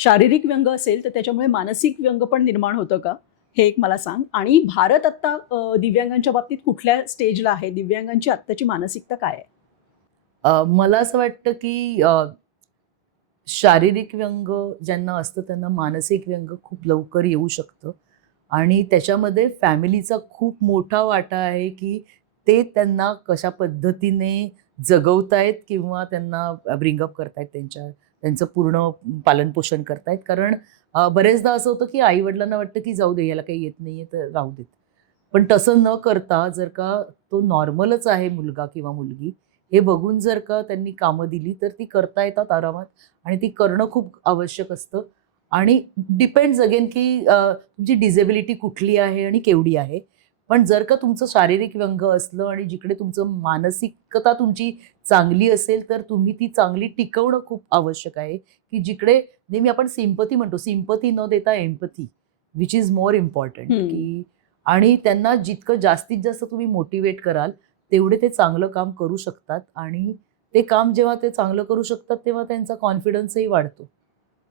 शारीरिक व्यंग असेल तर त्याच्यामुळे मानसिक व्यंग पण निर्माण होतं का? हे एक मला सांग. आणि भारत आत्ता दिव्यांगांच्या बाबतीत कुठल्या स्टेजला आहे? दिव्यांगांची आत्ताची मानसिकता काय आहे? मला असं वाटतं की शारीरिक व्यंग ज्यांना असतं त्यांना मानसिक व्यंग खूप लवकर येऊ शकतं आणि त्याच्यामध्ये फॅमिलीचा खूप मोठा वाटा आहे की ते त्यांना कशा पद्धतीने जगवतायत किंवा त्यांना ब्रिंगअप करतायत, त्यांचं पूर्ण पालनपोषण करतायत. कारण बरेचदा असं होतं की आई वडिलांना वाटतं की जाऊ दे, याला काही येत नाहीये तर राहू देत. पण तसं न करता जर का तो नॉर्मलच आहे मुलगा किंवा मुलगी, हे बघून जर का त्यांनी कामं दिली तर ती करता येतात आरामात आणि ती करणं खूप आवश्यक असतं. आणि डिपेंड्स अगेन की तुमची डिसेबिलिटी कुठली आहे आणि केवढी आहे. पण जर का तुमचं शारीरिक व्यंग असलं आणि जिकडे तुमचं मानसिकता तुमची चांगली असेल, तर तुम्ही ती चांगली टिकवणं खूप आवश्यक आहे, की जिकडे नेहमी आपण सिम्पथी म्हणतो, सिम्पथी न देता empathy which is more important. हं. की आणि त्यांना जितकं जास्तीत जास्त तुम्ही मोटिव्हेट कराल, तेवढे ते चांगलं काम करू शकतात आणि ते काम जेव्हा ते चांगलं करू शकतात, तेव्हा त्यांचा कॉन्फिडन्सही वाढतो.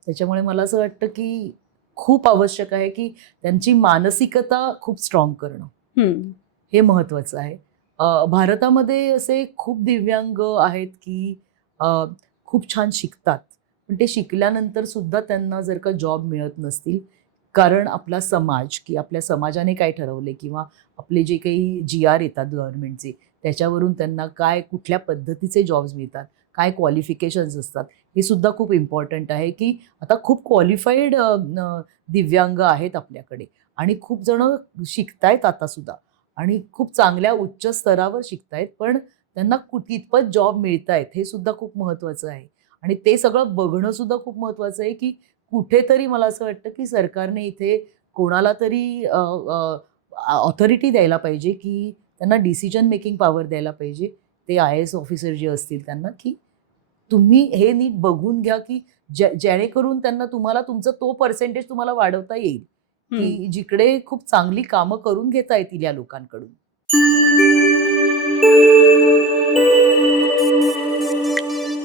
त्याच्यामुळे मला असं वाटतं, की खूप आवश्यक आहे, की त्यांची मानसिकता खूप स्ट्राँग करणं, हं. हे महत्त्वाचं आहे. भारतामध्ये असे खूप दिव्यांग आहेत, की अ, खूप छान शिकतात. पण ते शिकल्यानंतर सुद्धा त्यांना जर का जॉब मिळत नसतील, कारण आपला समाज, की आपल्या समाजाने काय ठरवले किंवा आपले जे काही जी-आर येतात गव्हर्नमेंटचे, त्याच्यावरून त्यांना काय कुठल्या पद्धतीचे जॉब्स मिळतात, काय क्वालिफिकेशन्स असतात, हे सुद्धा खूप इम्पॉर्टंट आहे. की आता खूप क्वालिफाईड दिव्यांग आहेत आपल्याकडे आणि खूप जण शिकतायत आता सुद्धा आणि खूप चांगल्या उच्च स्तरावर शिकतायत. पण त्यांना कितपत जॉब मिळतायत हे सुद्धा खूप महत्त्वाचं आहे. आणि ते सगळं बघणं सुद्धा खूप महत्त्वाचं आहे, की कुठेतरी मला असं वाटतं, की सरकारने इथे कोणाला तरी ऑथॉरिटी द्यायला पाहिजे, की त्यांना डिसिजन मेकिंग पॉवर द्यायला पाहिजे. ते आय-ए-एस ऑफिसर जे असतील त्यांना, की तुम्ही हे नीट बघून घ्या, की जेणेकरून त्यांना तुम्हाला तुमचा तो पर्सेंटेज तुम्हाला वाढवता येईल, हं. की जिकडे खूप चांगली कामं करून घेता येतील या लोकांकडून.